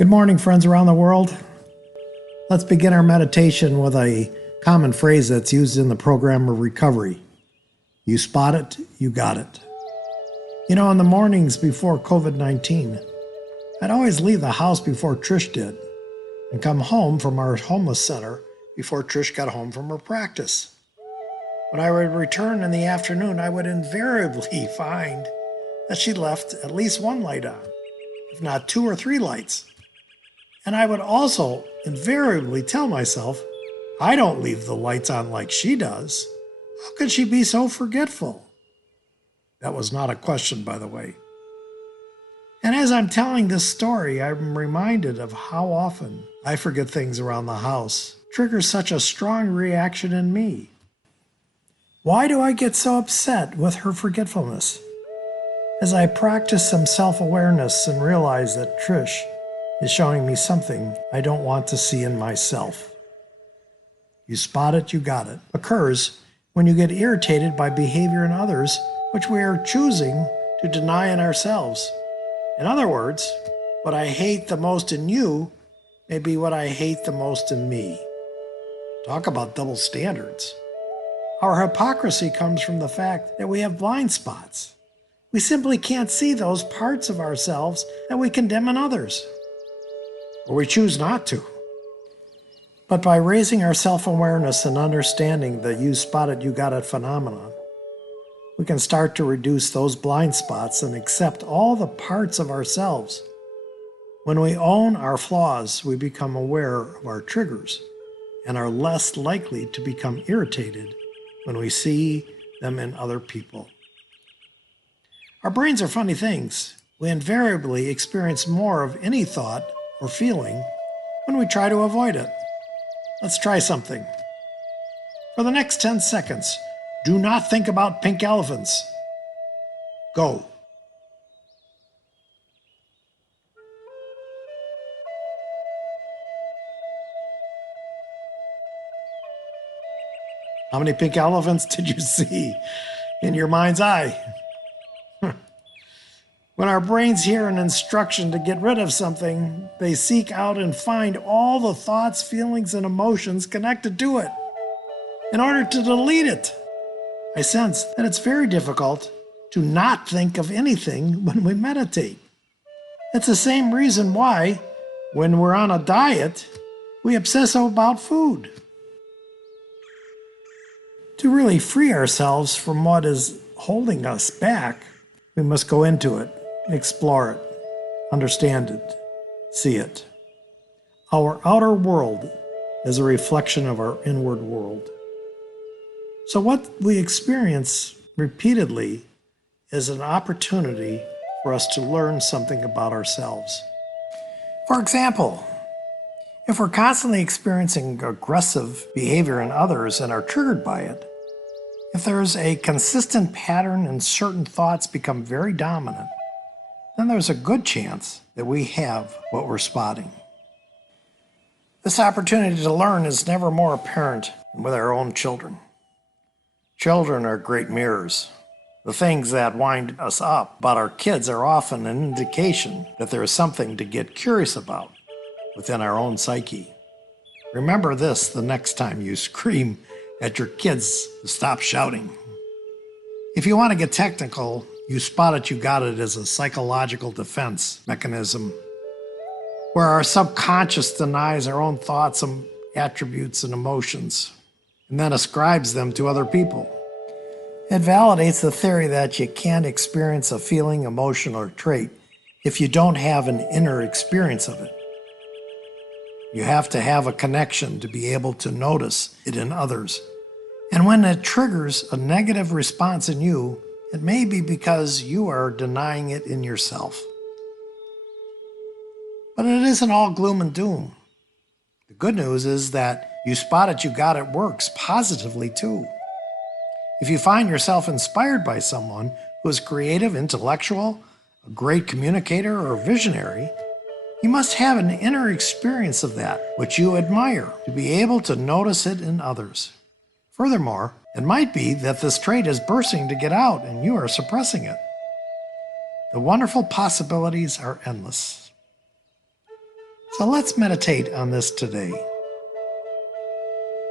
Good morning, friends around the world. Let's begin our meditation with a common phrase that's used in the program of recovery. You spot it, you got it. You know, in the mornings before COVID-19, I'd always leave the house before Trish did and come home from our homeless center before Trish got home from her practice. When I would return in the afternoon, I would invariably find that she left at least one light on, if not 2 or 3 lights. And I would also invariably tell myself, I don't leave the lights on like she does. How could she be so forgetful? That was not a question, by the way. And as I'm telling this story, I'm reminded of how often I forget things around the house. Triggers such a strong reaction in me. Why do I get so upset with her forgetfulness? As I practice some self-awareness and realize that Trish is showing me something I don't want to see in myself. You spot it, you got it. Occurs when you get irritated by behavior in others, which we are choosing to deny in ourselves. In other words, what I hate the most in you may be what I hate the most in me. Talk about double standards. Our hypocrisy comes from the fact that we have blind spots. We simply can't see those parts of ourselves that we condemn in others. Or we choose not to. But by raising our self-awareness and understanding the you spot it, you got it phenomenon, we can start to reduce those blind spots and accept all the parts of ourselves. When we own our flaws, we become aware of our triggers and are less likely to become irritated when we see them in other people. Our brains are funny things. We invariably experience more of any thought or feeling when we try to avoid it. Let's try something. For the next 10 seconds, do not think about pink elephants. Go. How many pink elephants did you see in your mind's eye? When our brains hear an instruction to get rid of something, they seek out and find all the thoughts, feelings, and emotions connected to it in order to delete it. I sense that it's very difficult to not think of anything when we meditate. It's the same reason why, when we're on a diet, we obsess about food. To really free ourselves from what is holding us back, we must go into it, explore it, understand it, see it. Our outer world is a reflection of our inward world. So what we experience repeatedly is an opportunity for us to learn something about ourselves. For example, if we're constantly experiencing aggressive behavior in others and are triggered by it, if there's a consistent pattern and certain thoughts become very dominant, then there's a good chance that we have what we're spotting. This opportunity to learn is never more apparent than with our own children. Children are great mirrors. The things that wind us up about our kids are often an indication that there is something to get curious about within our own psyche. Remember this the next time you scream at your kids to stop shouting. If you want to get technical, you spot it, you got it as a psychological defense mechanism where our subconscious denies our own thoughts and attributes and emotions and then ascribes them to other people. It validates the theory that you can't experience a feeling, emotion, or trait if you don't have an inner experience of it. You have to have a connection to be able to notice it in others. And when it triggers a negative response in you, it may be because you are denying it in yourself. But it isn't all gloom and doom. The good news is that you spot it, you got it works positively too. If you find yourself inspired by someone who is creative, intellectual, a great communicator, or visionary, you must have an inner experience of that which you admire to be able to notice it in others. Furthermore, it might be that this trait is bursting to get out and you are suppressing it. The wonderful possibilities are endless. So let's meditate on this today.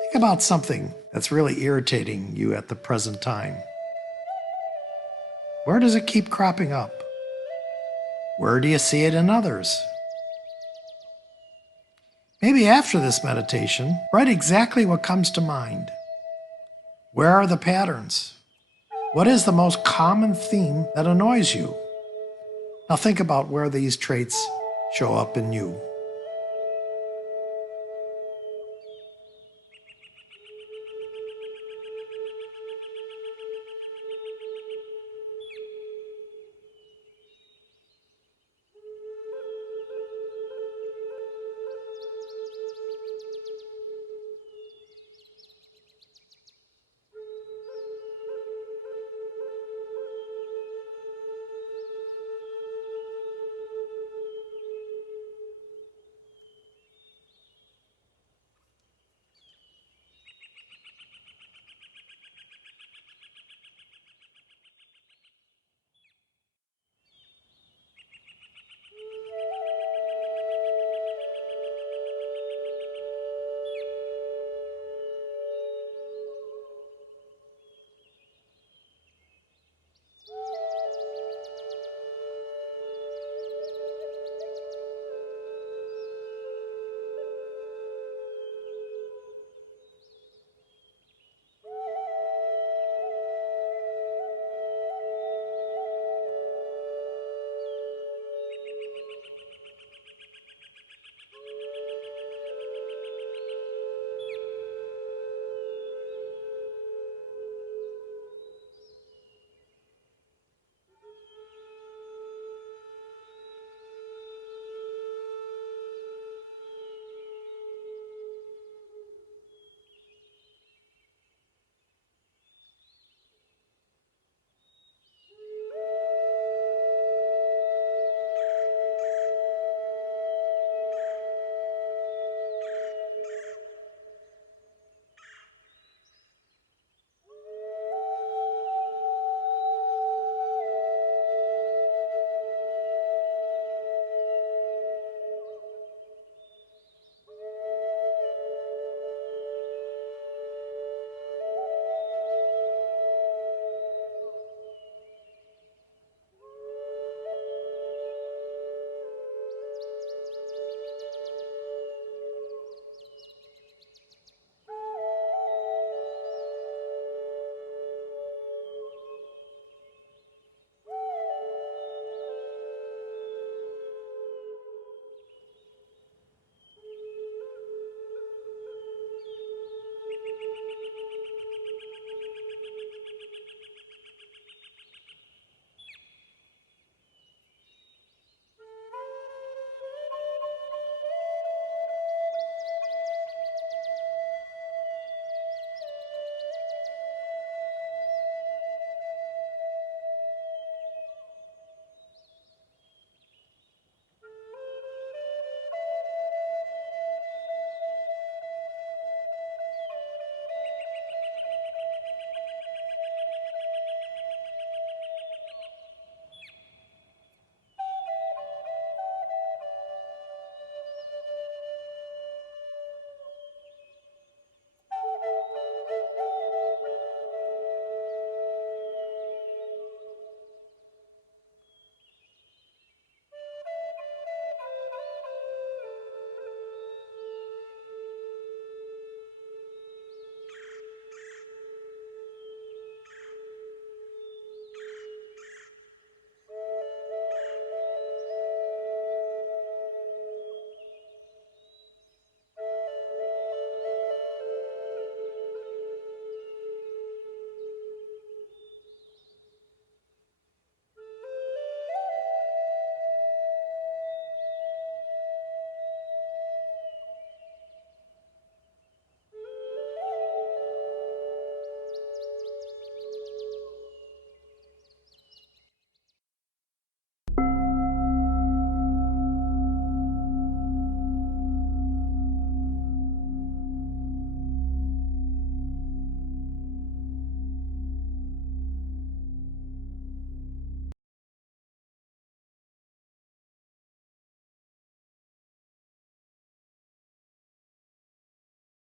Think about something that's really irritating you at the present time. Where does it keep cropping up? Where do you see it in others? Maybe after this meditation, write exactly what comes to mind. Where are the patterns? What is the most common theme that annoys you? Now think about where these traits show up in you.